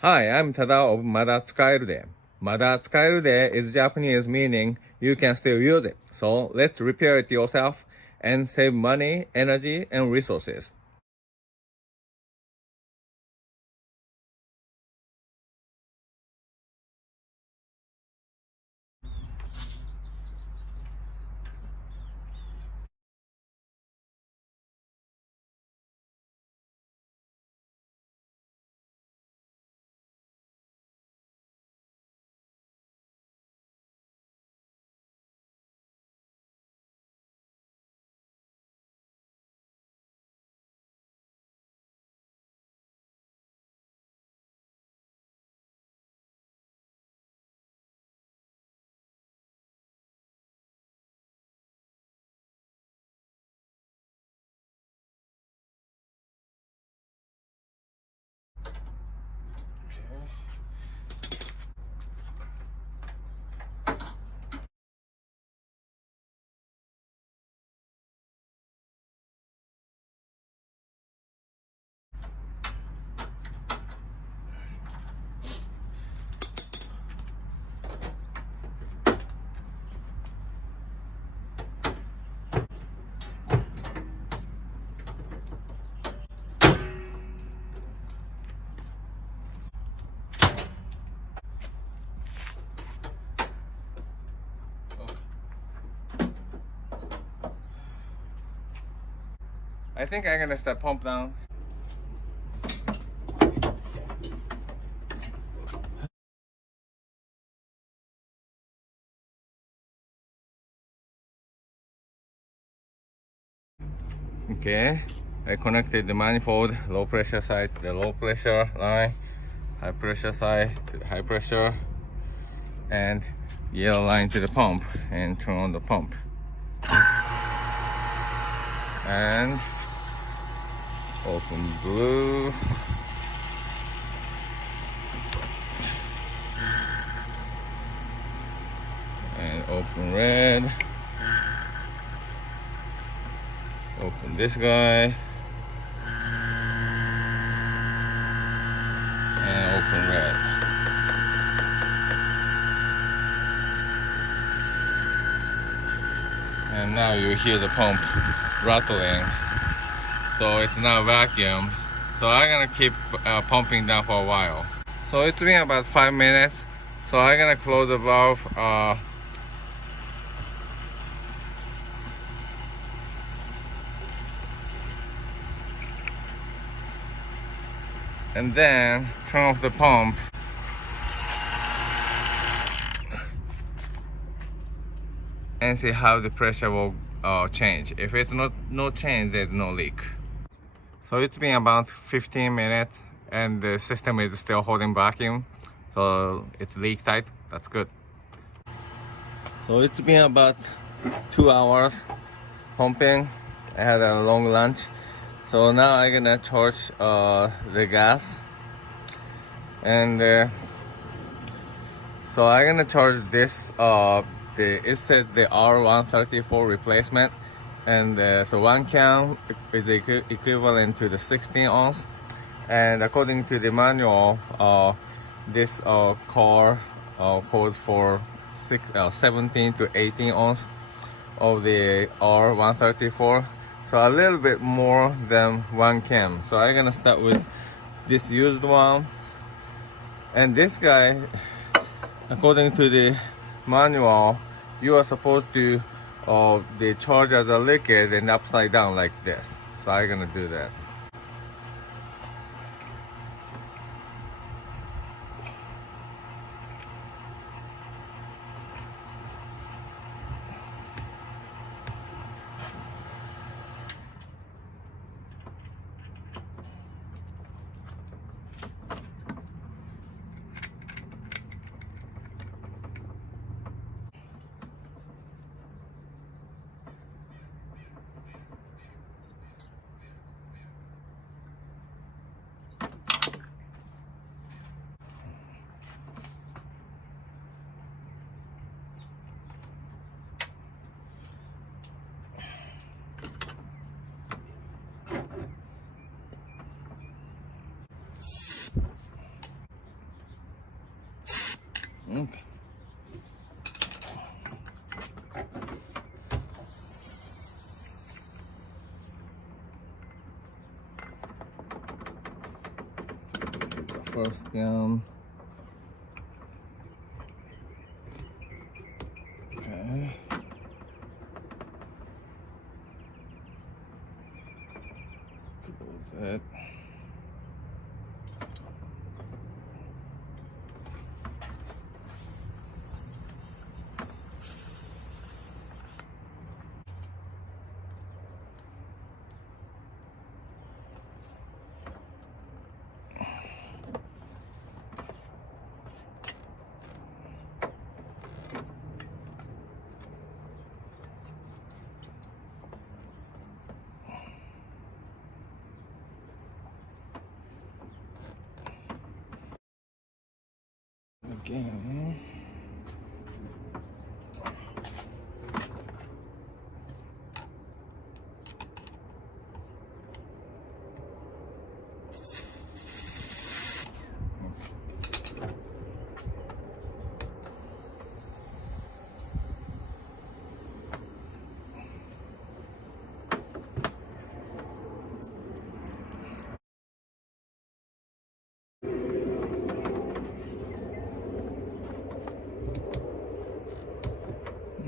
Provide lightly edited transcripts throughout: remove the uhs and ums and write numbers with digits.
Hi, I'm Tada of Mada Tsukaeru de. Mada Tsukaeru de is Japanese meaning you can still use it. So let's repair it yourself and save money, energy, and resources. I think I'm gonna step pump down. Okay, I connected the manifold, low pressure side to the low pressure line, high pressure side to the high pressure, and yellow line to the pump, and turn on the pump. And open blue. And open red. Open this guy. And open red. And now you hear the pump rattling. So it's now vacuum. So I'm gonna keep pumping down for a while. So it's been about 5 minutes. So I'm gonna close the valve. And then turn off the pump. And see how the pressure will change. If it's no change, there's no leak. So it's been about 15 minutes and the system is still holding vacuum. So it's leak tight, that's good. So it's been about 2 hours pumping. I had a long lunch. So now I'm gonna charge the gas. And so I'm gonna charge this, it says the R134 replacement. And so 1 can is equivalent to the 16 ounce. And according to the manual, this car calls for 17 to 18 ounce of the R134. So a little bit more than 1 can. So I'm gonna start with this used one. And this guy, according to the manual, you are supposed to the charge as a liquid and upside down like this. So I'm gonna do that. Okay. This is the first cam. Okay. Close it. Again.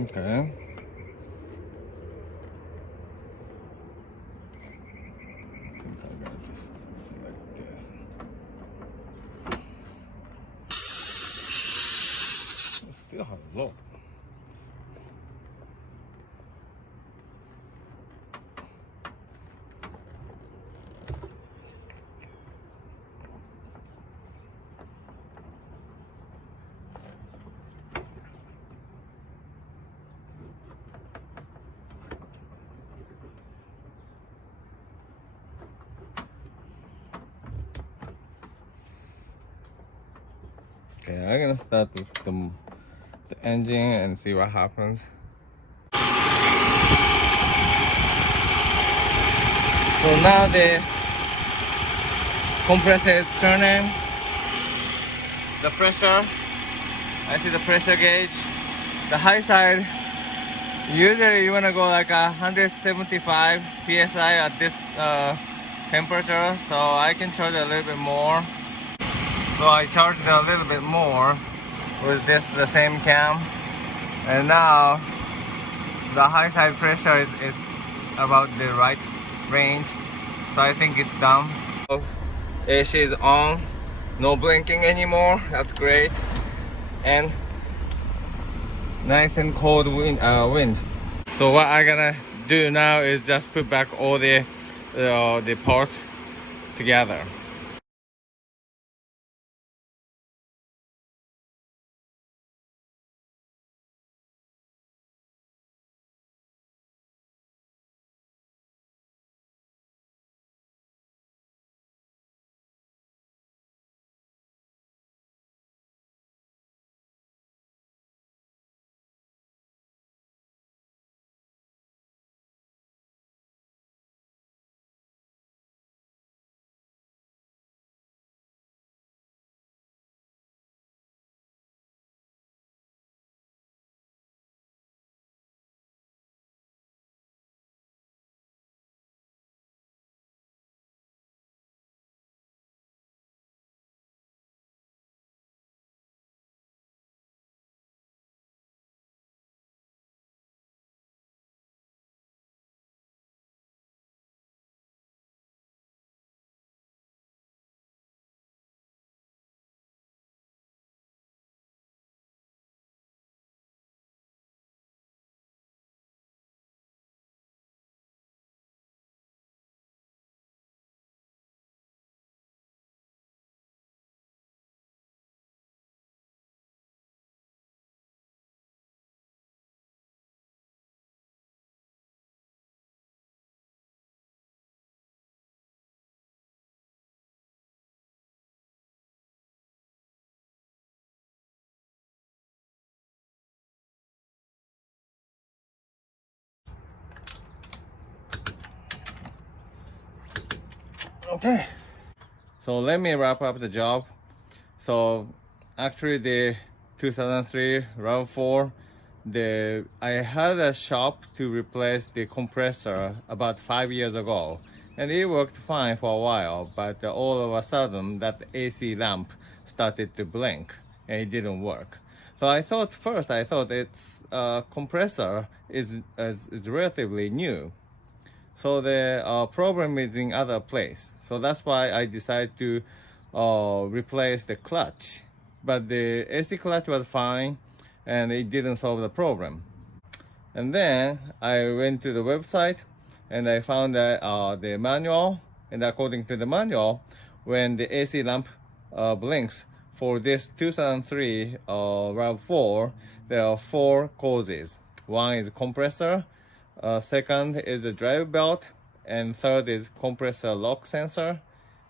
Okay. I think I'm gonna just like this. It still has a lot. Okay, I'm gonna start with the engine and see what happens. So now the compressor is turning. The pressure, I see the pressure gauge. The high side, usually you wanna go like 175 psi at this temperature. So I can charge a little bit more. So I charged a little bit more with the same cam, and now the high side pressure is about the right range, so I think it's done. So AC is on, no blinking anymore. That's great, and nice and cold wind. So what I'm gonna do now is just put back all the parts together. Okay, so let me wrap up the job. So actually the 2003 Rav4. I had a shop to replace the compressor about 5 years ago, and it worked fine for a while, but all of a sudden that AC lamp started to blink and it didn't work. So I thought its compressor is relatively new, so the problem is in other place. So that's why I decided to replace the clutch. But the AC clutch was fine and it didn't solve the problem. And then I went to the website and I found that the manual, and according to the manual, when the AC lamp blinks for this 2003 RAV4, there are 4 causes. One is compressor, second is the drive belt, and third is compressor lock sensor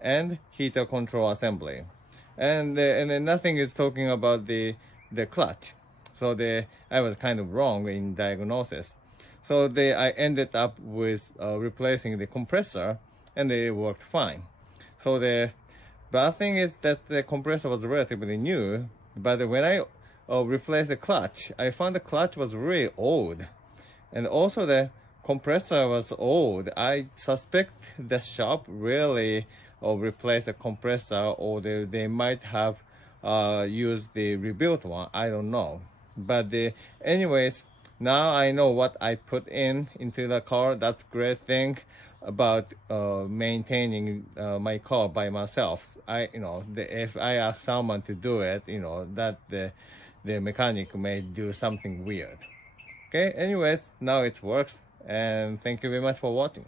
and heater control assembly. And then nothing is talking about the clutch. So I was kind of wrong in diagnosis. So I ended up with replacing the compressor, and it worked fine. So the bad thing is that the compressor was relatively new, but when I replaced the clutch, I found the clutch was really old, and also the compressor was old. I suspect the shop really replaced the compressor, or they might have used the rebuilt one. I don't know. But anyways, now I know what I put into the car. That's great thing about maintaining my car by myself. If I ask someone to do it, that the mechanic may do something weird. Okay, anyways, now it works, and thank you very much for watching.